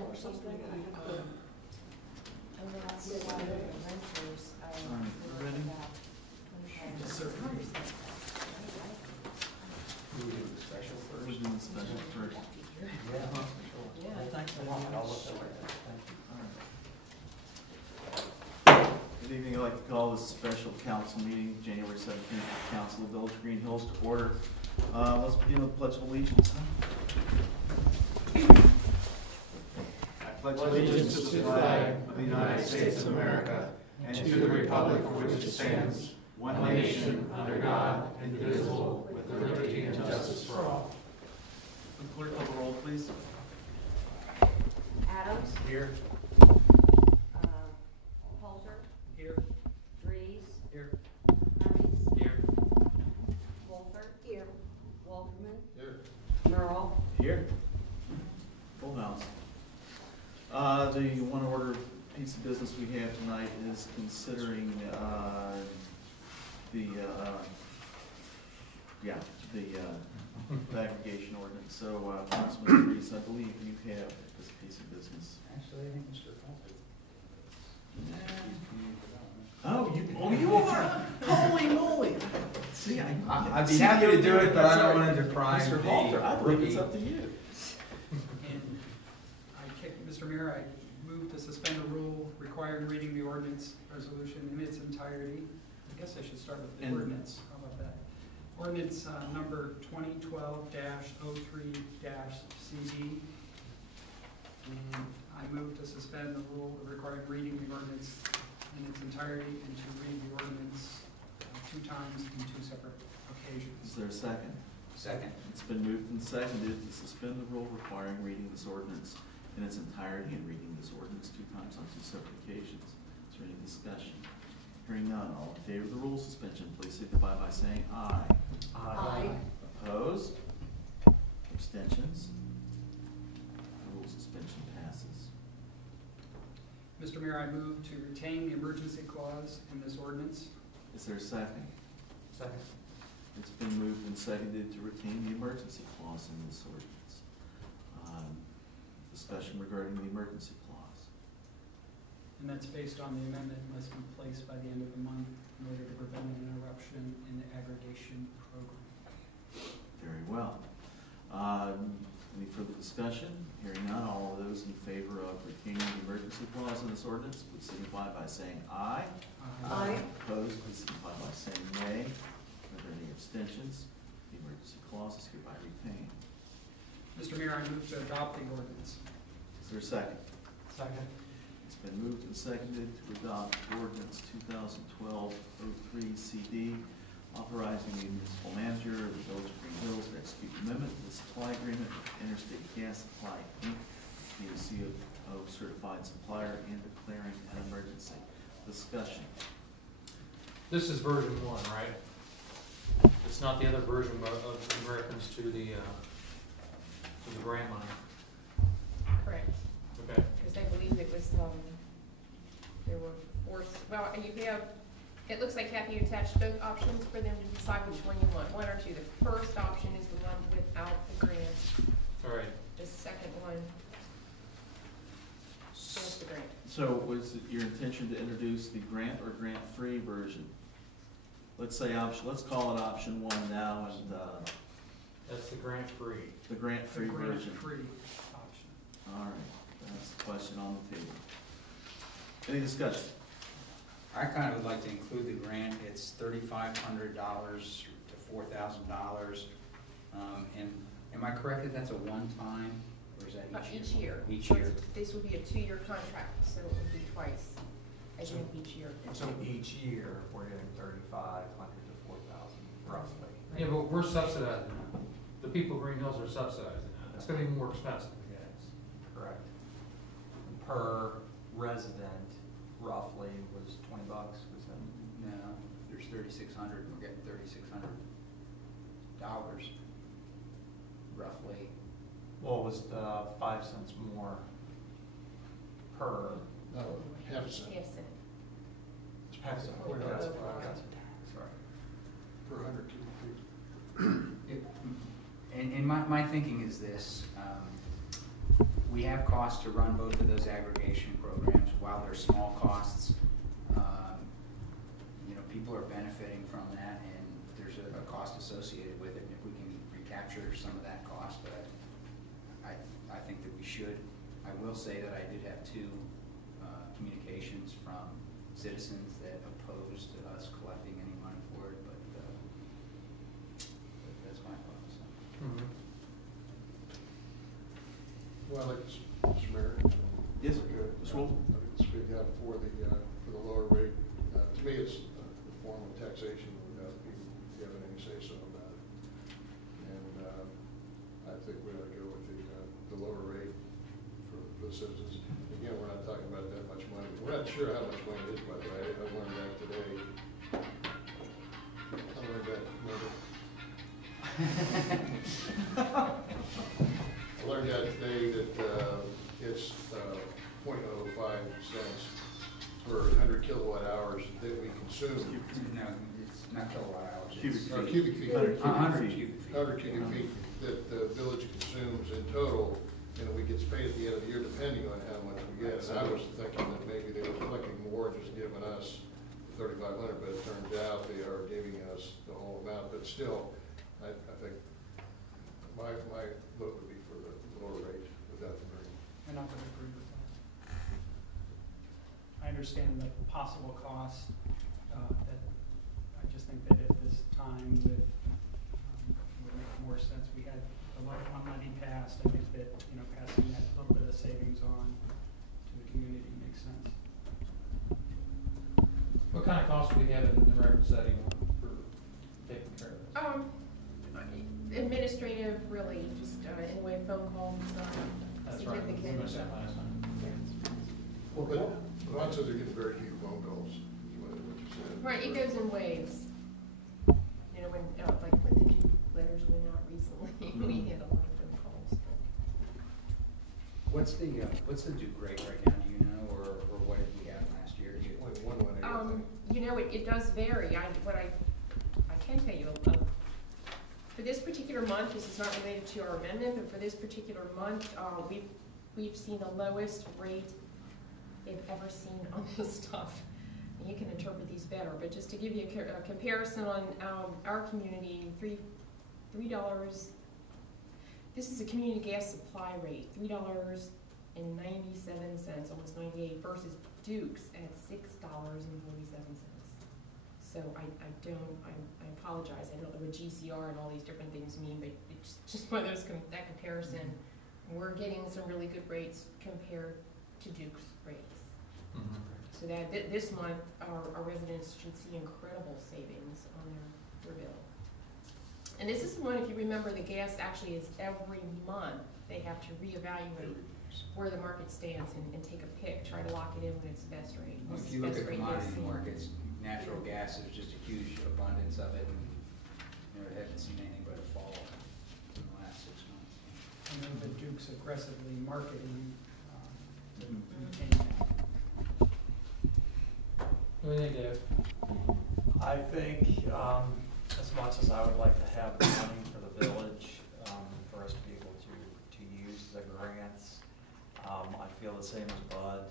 rental or something. And then that's the renters. Ready? Yes, sir. We do the special first. We're doing the special first. Yeah, thanks a lot. I'll look over that. Thank you. Good evening. I'd like to call this special council meeting, January 17th, Council of Village Greenhills to order. Let's begin with the Pledge of Allegiance. I pledge allegiance to the flag of the United States of America and to the republic for which it stands, one nation, under God, indivisible, with liberty and justice for all. The clerk call the roll, please. Adams. Here. Halter. Here. Reeves. Here. Cummings. Here. Wolfert. Here. Walterman. Here. Merle. Here. Full house. The one order piece of business we have tonight is considering the aggregation ordinance. So, Councilman Reese, I believe you have this piece of business. Actually, I think Mr. Oh, you are? Holy moly! See, I'd be happy to do it, but I don't want to deprive Mr. Halter, I believe it's up to you. And Mr. Mayor, I move to suspend a rule requiring reading the ordinance resolution in its entirety. I guess I should start with the ordinance. How about that? Ordinance number 2012-03-CD. And I move to suspend the rule requiring reading the ordinance in its entirety and to read the ordinance 2 times in 2 separate occasions. Is there a second? Second. It's been moved and seconded to suspend the rule requiring reading this ordinance in its entirety and reading this ordinance 2 times on 2 separate occasions. Is there any discussion? Hearing none, all in favor of the rule suspension, please signify by saying aye. Aye. Opposed? Abstentions? The rule suspension passes. Mr. Mayor, I move to retain the emergency clause in this ordinance. Is there a second? Second. It's been moved and seconded to retain the emergency clause in this ordinance. Discussion regarding the emergency clause. And that's based on the amendment must be placed by the end of the month in order to prevent an interruption in the aggregation program. Very well. Any further discussion? Hearing none, all of those in favor of retaining the emergency clause in this ordinance, please signify by saying aye. Aye. Opposed, please signify by saying nay. Are there any abstentions? The emergency clause is hereby retained. Mr. Mayor, I move to adopt the ordinance. Is there a second? Second. It's been moved and seconded to adopt ordinance 2012-03 CD, authorizing the municipal manager of the Village of Greenhills to execute an amendment to the supply agreement with Interstate Gas Supply, Inc., the CO certified supplier, and declaring an emergency. Discussion. This is version 1, right? It's not the other version of in reference to the grant money. Correct. Okay. Because I believe it was, there were 4, well, you have, it looks like Kathy attached both options for them to decide which one you want, 1 or 2. The first option is the one without the grant. All right. The second one is the grant. So was it your intention to introduce the grant or grant-free version? Let's say option, let's call it option 1 now, and That's the grant-free. the grant-free The version. grant-free option. All right, that's the question on the table. Any discussion? I kind of would like to include the grant. It's $3,500 to $4,000. And am I correct that that's a one-time, or is that Each year. Each So year. this would be a 2-year contract, so it would be twice, as in each year. So each year, we're getting 3,500 to 4,000 roughly. Yeah, but we're subsidizing that. The people of Green Hills are subsidizing that. It's gonna be more expensive for gas. Correct. Per resident, roughly, was $20, was that? No, there's 3,600, we're getting $3,600 roughly. Well, it was 5 cents more per. No, half a cent. Half cent. Half cent. Or That's both. what I got. Sorry. Per 100 cubic feet. And my thinking is this, We have costs to run both of those aggregation programs. While they're small costs, you know, people are benefiting from that, and there's a cost associated with it. And if we can recapture some of that cost, but I think that we should. I will say that I did have two communications from citizens that opposed us collecting any money for it, but that's my thoughts. Mhm. Well, it's, Mr. Mayor. Yes, Good. Mr. Wolf. I mean, speak out for the lower rate. To me, it's a form of taxation without people having any say-so about it. And I think we ought to go with the lower rate for the citizens. Again, we're not talking about that much money. We're not sure how much money it is, by the way. I learned that today. I learned that Monday. I learned that today that it's 0.05 cents per 100 kilowatt hours that we consume. No, it's not kilowatt hours. Cubic it's- feet. Cubic feet. 100 cubic feet. 100 cubic feet that the village consumes in total, and we get paid at the end of the year depending on how much we get. And I was thinking that maybe they were collecting more and just giving us the 3,500, but it turns out they are giving us the whole amount. But still, I think my vote would be for the lower rate without the green. And I would agree with that. I understand the possible cost, that I just think that at this time with, it would make more sense. We had a lot of money passed. I think that, you know, passing that little bit of savings on to the community makes sense. What kind of costs do we have in the record setting for taking care of this? Administrative, really, just in the way of phone calls, That's right, we significant. mentioned that last time. But Ron says they're getting very few phone calls, is what you said. Right, it goes in waves. You know, when, like when the Duke letters went out recently, we had a lot of phone calls. What's the Duke rate right now, do you know, or what did we have last year? Do you- Only one money, I think. You know, it does vary. I can tell you, for this particular month, this is not related to our amendment, but for this particular month, we've seen the lowest rate they've ever seen on this stuff. And you can interpret these better, but just to give you a comparison on our community, $3. This is a community gas supply rate, $3.97, almost 98, versus Duke's at $6.47. So I apologize, I don't know what GCR and all these different things mean, but it's just one of those, that comparison. We're getting some really good rates compared to Duke's rates. Mhm. So that this month, our residents should see incredible savings on their bill. And this is one, if you remember, the gas actually is every month, they have to reevaluate where the market stands and take a pick, try to lock it in when it's the best rate. Well, This if is you look best at rate they've commodity seen. markets, natural gas is just a huge abundance of it, and, you know, I haven't seen anything but a fall in the last 6 months. I know that Duke's aggressively marketing, to Mhm. maintain that. What do you think, Dave? I think, as much as I would like to have the money for the village, for us to be able to use the grants, I feel the same as Bud.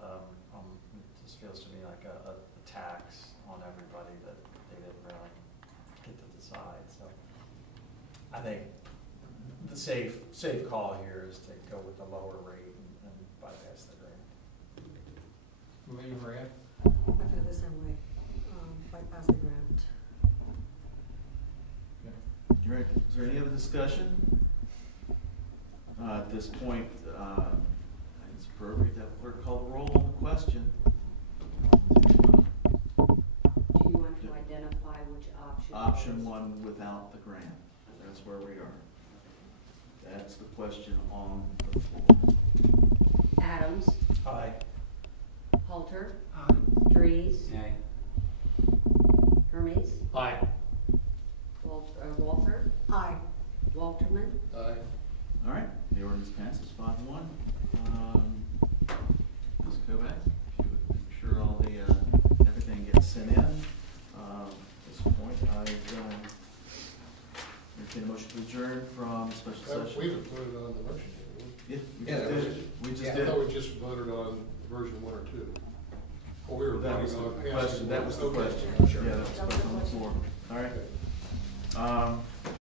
It just feels to me like a tax on everybody that they didn't really get to decide, so. I think the safe call here is to go with the lower rate and bypass the grant. What about you, Maria? I feel the same way, bypass the grant. All right, is there any other discussion? At this point, I think it's appropriate to have clerk call the roll on the question. Do you want to identify which option? Option one without the grant, that's where we are. That's the question on the floor. Adams, Aye. Halter, Aye. Dries, Nay? Hermes, Aye. Walther, Aye. Walterman. Aye. All right, the ordinance passes 5-1. Ms. Kovac, if you would make sure all the, everything gets sent in. At this point, I entertain a motion to adjourn from special We session. haven't put it on the motion yet, Yeah, we Yeah, just that was did. We just I did. thought we just voted on version 1 or 2. Or we were That was voting the on passing. question, that was the Okay. question. Sure. Yeah, that was the question on the floor. All right.